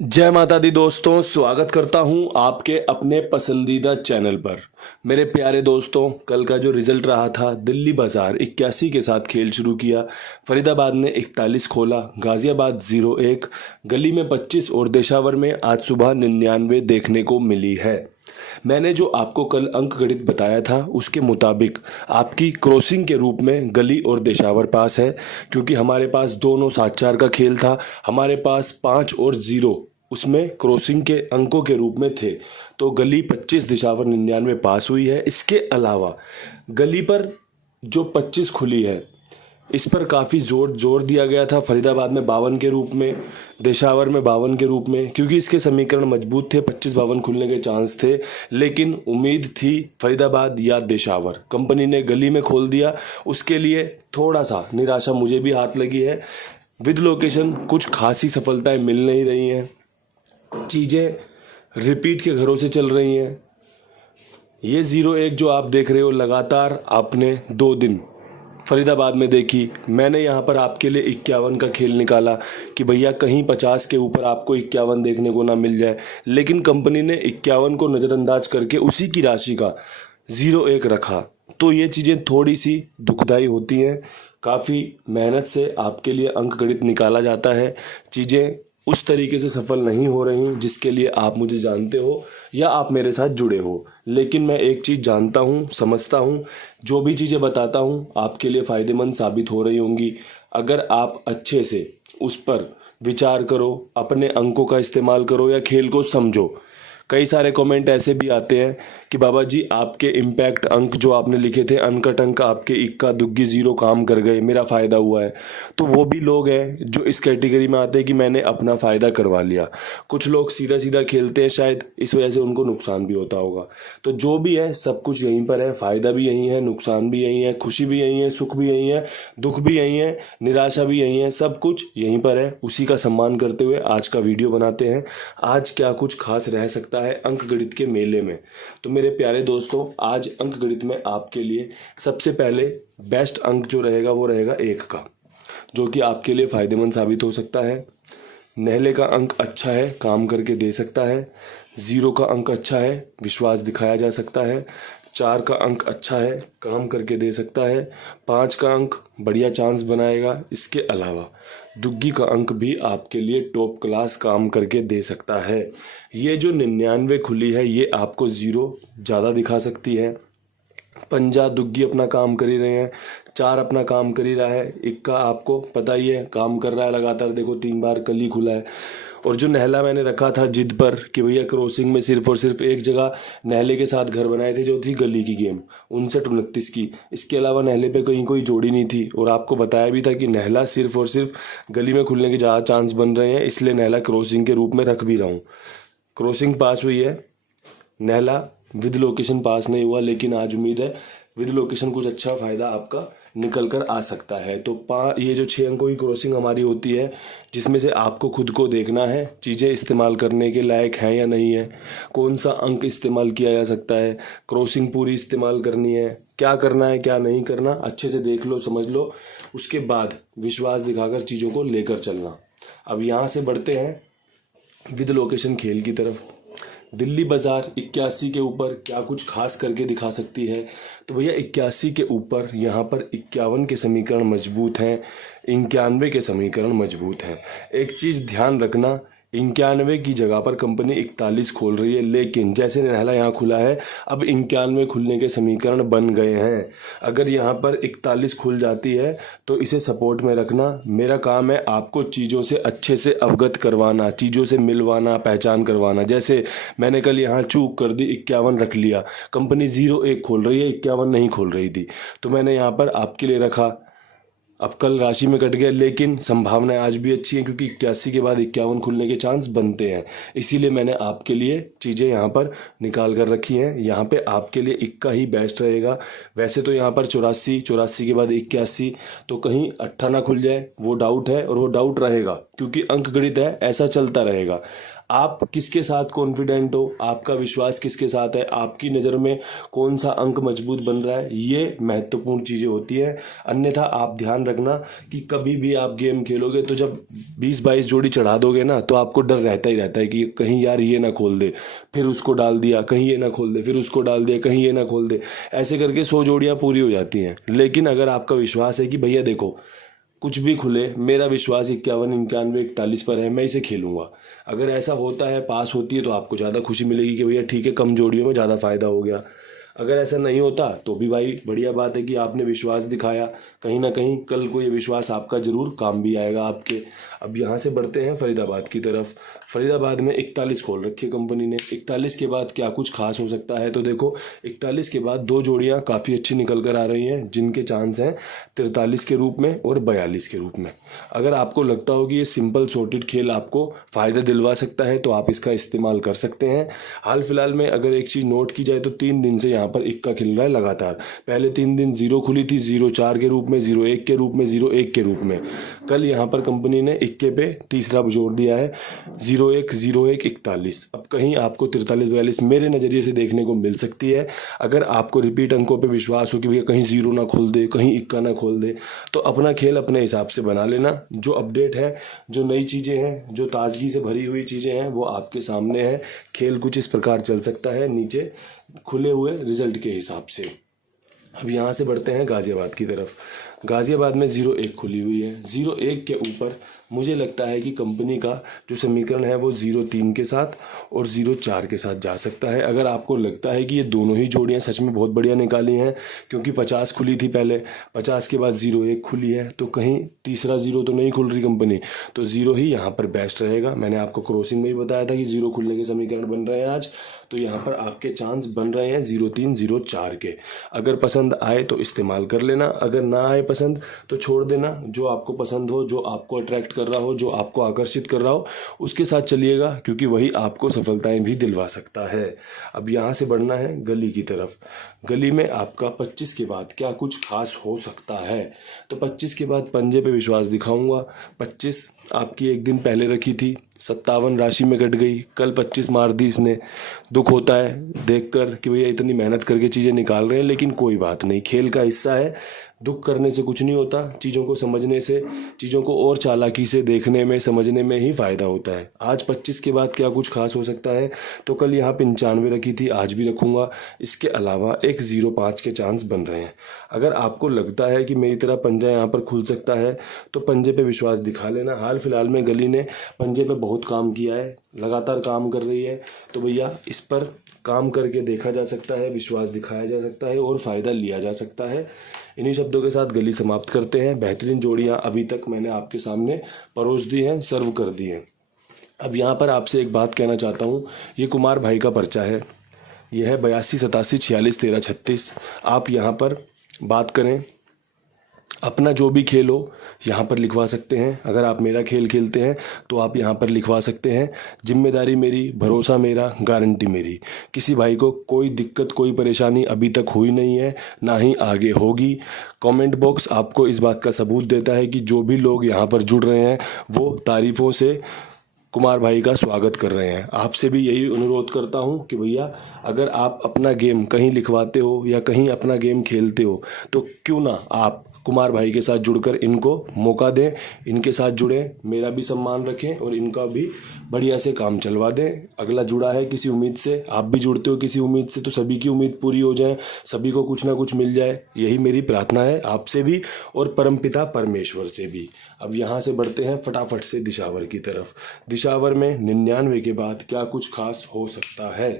जय माता दी दोस्तों, स्वागत करता हूं आपके अपने पसंदीदा चैनल पर। मेरे प्यारे दोस्तों, कल का जो रिजल्ट रहा था, दिल्ली बाजार 81 के साथ खेल शुरू किया। फरीदाबाद ने 41 खोला, गाजियाबाद 0-1, गली में 25 और देशावर में आज सुबह 99 देखने को मिली है। मैंने जो आपको कल अंक गणित बताया था उसके मुताबिक आपकी क्रॉसिंग के रूप में गली और देशावर पास है, क्योंकि हमारे पास दोनों 7-4 का खेल था। हमारे पास 5 और 0 उसमें क्रॉसिंग के अंकों के रूप में थे, तो गली 25 देशावर 99 पास हुई है। इसके अलावा गली पर जो 25 खुली है इस पर काफ़ी जोर दिया गया था। फरीदाबाद में 52 के रूप में, देशावर में 52 के रूप में, क्योंकि इसके समीकरण मजबूत थे, 25-52 खुलने के चांस थे। लेकिन उम्मीद थी फरीदाबाद या देशावर, कंपनी ने गली में खोल दिया। उसके लिए थोड़ा सा निराशा मुझे भी हाथ लगी है। विद लोकेशन कुछ खासी सफलताएं मिल नहीं रही हैं, चीज़ें रिपीट के घरों से चल रही हैं। ये 0-1 जो आप देख रहे हो, लगातार आपने 2 दिन फरीदाबाद में देखी। मैंने यहाँ पर आपके लिए 51 का खेल निकाला कि भैया कहीं 50 के ऊपर आपको 51 देखने को ना मिल जाए, लेकिन कंपनी ने 51 को नज़रअंदाज करके उसी की राशि का 0-1 रखा। तो ये चीज़ें थोड़ी सी दुखदाई होती हैं। काफ़ी मेहनत से आपके लिए अंक गणित निकाला जाता है, चीज़ें उस तरीके से सफल नहीं हो रही जिसके लिए आप मुझे जानते हो या आप मेरे साथ जुड़े हो। लेकिन मैं एक चीज़ जानता हूँ, समझता हूँ, जो भी चीज़ें बताता हूँ आपके लिए फ़ायदेमंद साबित हो रही होंगी। अगर आप अच्छे से उस पर विचार करो, अपने अंकों का इस्तेमाल करो या खेल को समझो। कई सारे कमेंट ऐसे भी आते हैं कि बाबा जी आपके इम्पैक्ट अंक जो आपने लिखे थे, अनकट अंक आपके इक्का दुग्गी 0 काम कर गए, मेरा फ़ायदा हुआ है। तो वो भी लोग हैं जो इस कैटेगरी में आते हैं कि मैंने अपना फ़ायदा करवा लिया। कुछ लोग सीधा सीधा खेलते हैं, शायद इस वजह से उनको नुकसान भी होता होगा। तो जो भी है सब कुछ यहीं पर है, फ़ायदा भी यहीं है, नुकसान भी यहीं है, खुशी भी यहीं है, सुख भी यहीं है, दुख भी यहीं है, निराशा भी यहीं है, सब कुछ यहीं पर है। उसी का सम्मान करते हुए आज का वीडियो बनाते हैं। आज क्या कुछ खास रह सकता है अंक गणित के मेले में। तो मेरे प्यारे दोस्तों, आज अंक गणित में आपके लिए सबसे पहले बेस्ट अंक जो रहेगा वो रहेगा 1 का, जो कि आपके लिए फ़ायदेमंद साबित हो सकता है। नहले का अंक अच्छा है, काम करके दे सकता है। 0 का अंक अच्छा है, विश्वास दिखाया जा सकता है। 4 का अंक अच्छा है, काम करके दे सकता है। 5 का अंक बढ़िया चांस बनाएगा। इसके अलावा दुग्गी का अंक भी आपके लिए टॉप क्लास काम करके दे सकता है। ये जो 99 खुली है ये आपको 0 ज़्यादा दिखा सकती है। पंजा दुग्गी अपना काम कर ही रहे हैं, 4 अपना काम कर ही रहा है। इक्का आपको पता ही है काम कर रहा है लगातार, देखो 3 बार कल ही खुला है। और जो नहला मैंने रखा था जिद पर कि भैया क्रॉसिंग में सिर्फ और सिर्फ एक जगह नहले के साथ घर बनाए थे, जो थी गली की गेम 59-29 की। इसके अलावा नहले पे कहीं कोई जोड़ी नहीं थी, और आपको बताया भी था कि नहला सिर्फ और सिर्फ गली में खुलने के ज़्यादा चांस बन रहे हैं, इसलिए नहला क्रॉसिंग के रूप में रख भी रहा हूँ। क्रॉसिंग पास हुई है, नहला विद लोकेशन पास नहीं हुआ, लेकिन आज उम्मीद है विद लोकेशन कुछ अच्छा फ़ायदा आपका निकल कर आ सकता है। तो ये जो 6 अंकों की क्रॉसिंग हमारी होती है, जिसमें से आपको खुद को देखना है चीज़ें इस्तेमाल करने के लायक हैं या नहीं है, कौन सा अंक इस्तेमाल किया जा सकता है, क्रॉसिंग पूरी इस्तेमाल करनी है, क्या करना है क्या नहीं करना, अच्छे से देख लो, समझ लो। उसके बाद विश्वास दिखाकर चीज़ों को लेकर चलना। अब यहाँ से बढ़ते हैं विद लोकेशन खेल की तरफ। दिल्ली बाजार 81 के ऊपर क्या कुछ खास करके दिखा सकती है? तो भैया 81 के ऊपर यहाँ पर 51 के समीकरण मजबूत हैं, 91 के समीकरण मजबूत हैं। एक चीज़ ध्यान रखना, 91 की जगह पर कंपनी 41 खोल रही है, लेकिन जैसे नहला यहाँ खुला है, अब 91 खुलने के समीकरण बन गए हैं। अगर यहाँ पर 41 खुल जाती है तो इसे सपोर्ट में रखना। मेरा काम है आपको चीज़ों से अच्छे से अवगत करवाना, चीज़ों से मिलवाना, पहचान करवाना। जैसे मैंने कल यहाँ चूक कर दी, 51 रख लिया, कंपनी 0-1 खोल रही है, 51 नहीं खोल रही थी, तो मैंने यहाँ पर आपके लिए रखा। अब कल राशि में कट गया, लेकिन संभावनाएं आज भी अच्छी हैं, क्योंकि 81 के बाद 51 खुलने के चांस बनते हैं। इसीलिए मैंने आपके लिए चीज़ें यहाँ पर निकाल कर रखी हैं। यहाँ पे आपके लिए इक्का ही बेस्ट रहेगा। वैसे तो यहाँ पर 84 के बाद 81, तो कहीं 8 ना खुल जाए वो डाउट है, और वो डाउट रहेगा, क्योंकि अंक गणित है, ऐसा चलता रहेगा। आप किसके साथ कॉन्फिडेंट हो, आपका विश्वास किसके साथ है, आपकी नज़र में कौन सा अंक मजबूत बन रहा है, ये महत्वपूर्ण चीज़ें होती हैं। अन्यथा आप ध्यान रखना कि कभी भी आप गेम खेलोगे तो जब 20-22 जोड़ी चढ़ा दोगे ना, तो आपको डर रहता ही रहता है कि कहीं यार ये ना खोल दे, फिर उसको डाल दिया, कहीं ये ना खोल दे, फिर उसको डाल दिया, कहीं ये ना खोल दे। ऐसे करके 100 जोड़ियाँ पूरी हो जाती हैं। लेकिन अगर आपका विश्वास है कि भैया देखो कुछ भी खुले, मेरा विश्वास 51, 91, 41 पर है, मैं इसे खेलूंगा। अगर ऐसा होता है, पास होती है, तो आपको ज़्यादा खुशी मिलेगी कि भैया ठीक है, कम जोड़ियों में ज़्यादा फायदा हो गया। अगर ऐसा नहीं होता तो भी भाई बढ़िया बात है कि आपने विश्वास दिखाया, कहीं ना कहीं कल को ये विश्वास आपका ज़रूर काम भी आएगा आपके। अब यहाँ से बढ़ते हैं फरीदाबाद की तरफ। फरीदाबाद में 41 खोल रखी है कंपनी ने। 41 के बाद क्या कुछ खास हो सकता है, तो देखो 41 के बाद 2 जोड़ियाँ काफ़ी अच्छी निकल कर आ रही हैं, जिनके चांस हैं 43 के रूप में और 42 के रूप में। अगर आपको लगता हो कि ये सिंपल सॉर्टेड खेल आपको फ़ायदा दिलवा सकता है तो आप इसका इस्तेमाल कर सकते हैं। हाल फिलहाल में अगर एक चीज़ नोट की जाए तो 3 दिन से यहाँ पर इक्का खिल रहा है लगातार। पहले 3 दिन 0 खुली थी, 0-4 के रूप में, 0-1 के रूप में, 0-1 के रूप में। कल यहाँ पर कंपनी ने इक्के पे तीसरा जोड़ दिया है, 0-1, 0-1, 41। अब कहीं आपको 43-42 मेरे नज़रिए से देखने को मिल सकती है। अगर आपको रिपीट अंकों पे विश्वास हो कि भैया कहीं 0 ना खोल दे, कहीं इक्का ना खोल दे, तो अपना खेल अपने हिसाब से बना लेना। जो अपडेट है, जो नई चीज़ें हैं, जो ताजगी से भरी हुई चीज़ें हैं, वो आपके सामने है। खेल कुछ इस प्रकार चल सकता है नीचे खुले हुए रिजल्ट के हिसाब से। अब यहाँ से बढ़ते हैं गाज़ियाबाद की तरफ। गाज़ियाबाद में 0-1 खुली हुई है। 0-1 के ऊपर मुझे लगता है कि कंपनी का जो समीकरण है वो 0-3 के साथ और 0-4 के साथ जा सकता है। अगर आपको लगता है कि ये दोनों ही जोड़ियाँ सच में बहुत बढ़िया निकाली हैं, क्योंकि 50 खुली थी पहले, 50 के बाद 0-1 खुली है, तो कहीं तीसरा 0 तो नहीं खुल रही कंपनी, तो 0 ही यहाँ पर बेस्ट रहेगा। मैंने आपको क्रॉसिंग में ही बताया था कि 0 खुलने के समीकरण बन रहे हैं आज, तो यहाँ पर आपके चांस बन रहे हैं 0-3, 0-4 के। अगर पसंद आए तो इस्तेमाल कर लेना, अगर ना आए पसंद तो छोड़ देना। जो आपको पसंद हो, जो आपको अट्रैक्ट कर रहा हो, जो आपको आकर्षित कर रहा हो, उसके साथ चलिएगा, क्योंकि वही आपको सफलताएं भी दिलवा सकता है। अब यहाँ से बढ़ना है गली की तरफ। गली में आपका 25 के बाद क्या कुछ खास हो सकता है, तो 25 के बाद पंजे पे विश्वास दिखाऊंगा। 25 आपकी एक दिन पहले रखी थी, 57 राशि में कट गई, कल 25 मार दी इसने। दुख होता है देखकर कि भैया इतनी मेहनत करके चीज़ें निकाल रहे हैं, लेकिन कोई बात नहीं, खेल का हिस्सा है। दुख करने से कुछ नहीं होता, चीज़ों को समझने से, चीज़ों को और चालाकी से देखने में, समझने में ही फ़ायदा होता है। आज 25 के बाद क्या कुछ खास हो सकता है, तो कल यहाँ 95 रखी थी, आज भी रखूँगा। इसके अलावा एक 0-5 के चांस बन रहे हैं। अगर आपको लगता है कि मेरी तरह पंजा यहाँ पर खुल सकता है, तो पंजे पे विश्वास दिखा लेना। हाल फिलहाल में गली ने पंजे पे बहुत काम किया है, लगातार काम कर रही है, तो भैया इस पर काम करके देखा जा सकता है, विश्वास दिखाया जा सकता है और फ़ायदा लिया जा सकता है। इन्हीं शब्दों के साथ गली समाप्त करते हैं। बेहतरीन जोड़ियाँ अभी तक मैंने आपके सामने परोस दी हैं, सर्व कर दी हैं। अब यहाँ पर आपसे एक बात कहना चाहता हूँ, ये कुमार भाई का पर्चा है, यह है 82 87 46 13 36। आप यहाँ पर बात करें, अपना जो भी खेल हो यहाँ पर लिखवा सकते हैं। अगर आप मेरा खेल खेलते हैं तो आप यहाँ पर लिखवा सकते हैं। जिम्मेदारी मेरी, भरोसा मेरा, गारंटी मेरी। किसी भाई को कोई दिक्कत, कोई परेशानी अभी तक हुई नहीं है, ना ही आगे होगी। कमेंट बॉक्स आपको इस बात का सबूत देता है कि जो भी लोग यहाँ पर जुड़ रहे हैं वो तारीफ़ों से कुमार भाई का स्वागत कर रहे हैं। आपसे भी यही अनुरोध करता हूं कि भैया अगर आप अपना गेम कहीं लिखवाते हो या कहीं अपना गेम खेलते हो, तो क्यों ना आप कुमार भाई के साथ जुड़कर इनको मौका दें, इनके साथ जुड़ें, मेरा भी सम्मान रखें और इनका भी बढ़िया से काम चलवा दें। अगला जुड़ा है किसी उम्मीद से, आप भी जुड़ते हो किसी उम्मीद से, तो सभी की उम्मीद पूरी हो जाए, सभी को कुछ ना कुछ मिल जाए, यही मेरी प्रार्थना है आपसे भी और परमपिता परमेश्वर से भी। अब यहाँ से बढ़ते हैं फटाफट से दिशावर की तरफ। दिशावर में 99 के बाद क्या कुछ खास हो सकता है,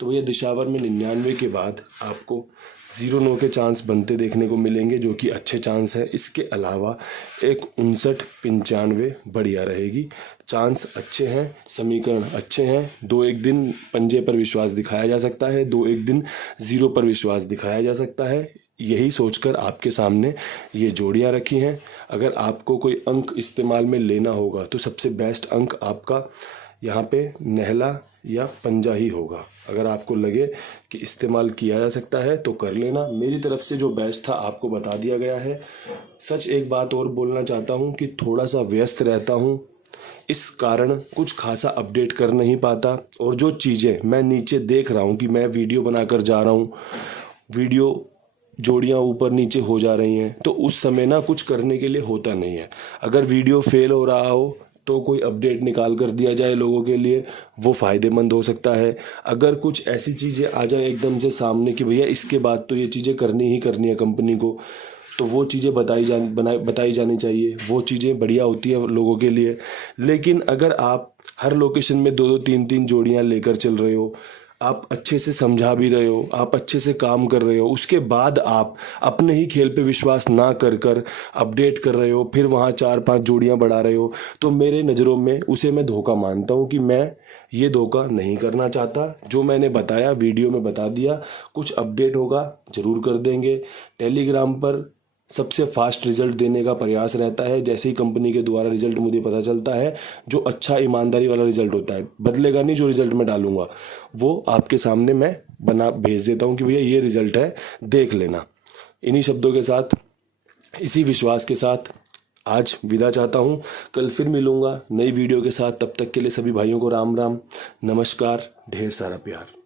तो भैया दिशावर में 99 के बाद आपको 0-9 के चांस बनते देखने को मिलेंगे, जो कि अच्छे चांस है। इसके अलावा एक 59-95 बढ़िया रहेगी, चांस अच्छे हैं, समीकरण अच्छे हैं। 2-1 दिन पंजे पर विश्वास दिखाया जा सकता है, 2-1 दिन 0 पर विश्वास दिखाया जा सकता है। यही सोचकर आपके सामने ये जोड़ियां रखी हैं। अगर आपको कोई अंक इस्तेमाल में लेना होगा तो सबसे बेस्ट अंक आपका यहाँ पे नहला या पंजा ही होगा। अगर आपको लगे कि इस्तेमाल किया जा सकता है तो कर लेना। मेरी तरफ से जो बेस्ट था आपको बता दिया गया है। सच एक बात और बोलना चाहता हूँ कि थोड़ा सा व्यस्त रहता हूँ, इस कारण कुछ खासा अपडेट कर नहीं पाता, और जो चीज़ें मैं नीचे देख रहा हूँ कि मैं वीडियो बनाकर जा रहा हूँ, वीडियो जोड़ियाँ ऊपर नीचे हो जा रही हैं, तो उस समय ना कुछ करने के लिए होता नहीं है। अगर वीडियो फेल हो रहा हो तो कोई अपडेट निकाल कर दिया जाए लोगों के लिए, वो फ़ायदेमंद हो सकता है। अगर कुछ ऐसी चीज़ें आ जाए एकदम से सामने कि भैया इसके बाद तो ये चीज़ें करनी ही करनी है कंपनी को, तो वो चीज़ें बताई जानी चाहिए। वो चीज़ें बढ़िया होती है लोगों के लिए। लेकिन अगर आप हर लोकेशन में 2-2 3-3 जोड़ियाँ लेकर चल रहे हो, आप अच्छे से समझा भी रहे हो, आप अच्छे से काम कर रहे हो, उसके बाद आप अपने ही खेल पे विश्वास ना कर कर अपडेट कर रहे हो, फिर वहाँ 4-5 जोड़ियाँ बढ़ा रहे हो, तो मेरे नज़रों में उसे मैं धोखा मानता हूँ कि मैं ये धोखा नहीं करना चाहता। जो मैंने बताया वीडियो में बता दिया, कुछ अपडेट होगा ज़रूर कर देंगे। टेलीग्राम पर सबसे फास्ट रिजल्ट देने का प्रयास रहता है। जैसे ही कंपनी के द्वारा रिजल्ट मुझे पता चलता है, जो अच्छा ईमानदारी वाला रिजल्ट होता है, बदलेगा नहीं, जो रिजल्ट मैं डालूंगा वो आपके सामने मैं बना भेज देता हूँ कि भैया ये रिजल्ट है, देख लेना। इन्हीं शब्दों के साथ, इसी विश्वास के साथ आज विदा चाहता हूँ। कल फिर मिलूंगा नई वीडियो के साथ। तब तक के लिए सभी भाइयों को राम राम, नमस्कार, ढेर सारा प्यार।